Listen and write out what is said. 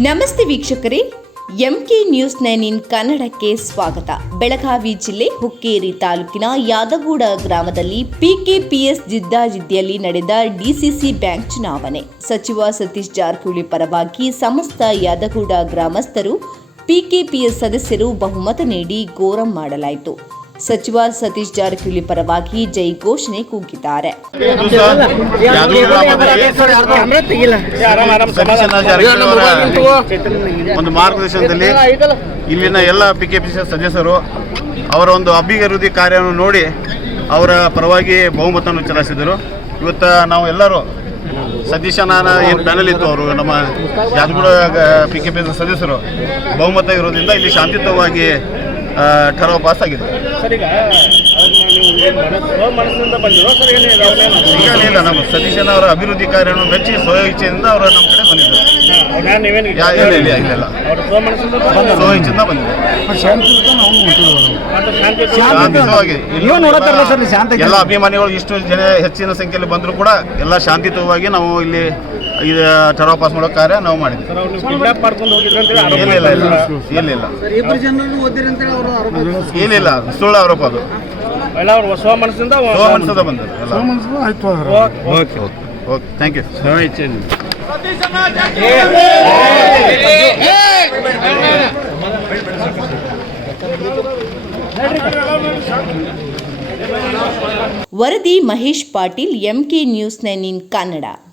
ನಮಸ್ತೆ ವೀಕ್ಷಕರೇ, MK news 9 ಕನ್ನಡಕ್ಕೆ ಸ್ವಾಗತ. ಬೆಳಗಾವಿ ಜಿಲ್ಲೆ ಹುಕ್ಕೇರಿ ತಾಲೂಕಿನ ಯಾದಗೂಡ ಗ್ರಾಮದಲ್ಲಿ ಪಿಕೆಪಿಎಸ್ ಜಿದ್ದಾಜಿದ್ದಿಯಲ್ಲಿ ನಡೆದ ಡಿಸಿಸಿ ಬ್ಯಾಂಕ್ ಚುನಾವಣೆ. ಸಚಿವ ಸತೀಶ್ ಜಾರಕಿಹೊಳಿ ಪರವಾಗಿ ಸಮಸ್ತ ಯಾದಗೂಡ ಗ್ರಾಮಸ್ಥರು ಪಿಕೆಪಿಎಸ್ ಸದಸ್ಯರು ಬಹುಮತ ನೀಡಿ ಗೋರಂ ಮಾಡಲಾಯಿತು. ಸಚಿವ ಸತೀಶ್ ಜಾರಕಿಹೊಳಿ ಪರವಾಗಿ ಜೈ ಘೋಷಣೆ ಕೂಗಿದ್ದಾರೆ. ಒಂದು ಮಾರ್ಗದರ್ಶನದಲ್ಲಿ ಇಲ್ಲಿನ ಎಲ್ಲ ಪಿಕೆಪಿಸಿ ಸದಸ್ಯರು ಅವರ ಒಂದು ಅಭಿವೃದ್ಧಿ ಕಾರ್ಯವನ್ನು ನೋಡಿ ಅವರ ಪರವಾಗಿ ಬಹುಮತವನ್ನು ಚಲಾಯಿಸಿದರು. ಇವತ್ತು ನಾವು ಎಲ್ಲರೂ ಸತೀಶನ ಏನು ಪ್ಯಾನಲ್ ಇತ್ತು, ಅವರು ನಮ್ಮ ಯಾದಗೂಡ ಪಿಕೆಪಿಸಿ ಸದಸ್ಯರು ಬಹುಮತ ಇರೋದ್ರಿಂದ ಇಲ್ಲಿ ಶಾಂತಿಯುತವಾಗಿ ಠರಾವು ಪಾಸ್ ಆಗಿದೆ. ಇಲ್ಲ, ನಮ್ಮ ಸತೀಶನ ಅವರ ಅಭಿವೃದ್ಧಿ ಕಾರ್ಯವನ್ನು ಮೆಚ್ಚಿ ಸ್ವಯ ಇಚ್ಛೆಯಿಂದ ಅವರು ನಮ್ಮ ಕಡೆ ಬಂದಿದ್ದಾರೆ. ಸ್ವಯ ಇಚ್ಛೆಯಿಂದ ಬಂದಿದ್ದಾರೆ. ಶಾಂತಿಯುತವಾಗಿ ಎಲ್ಲ ಅಭಿಮಾನಿಗಳು ಇಷ್ಟು ಜನ ಹೆಚ್ಚಿನ ಸಂಖ್ಯೆಯಲ್ಲಿ ಬಂದರೂ ಕೂಡ ಎಲ್ಲ ಶಾಂತಿಯುತವಾಗಿ ನಾವು ಇಲ್ಲಿ ಇದು ಠರಾವು ಪಾಸ್ ಮಾಡೋ ಕಾರ್ಯ ನಾವು ಮಾಡಿದ್ವಿ. ಏನಿಲ್ಲ, ಸುಳ್ಳು ಆರೋಪ ಅದು. ಮನಸ್ಸಿಂದ ಬಂದರು. Okay, thank you. ವರದಿ ಮಹೇಶ್ ಪಾಟೀಲ್, ಎಂಕೆ ನ್ಯೂಸ್ 9 ಕನ್ನಡ.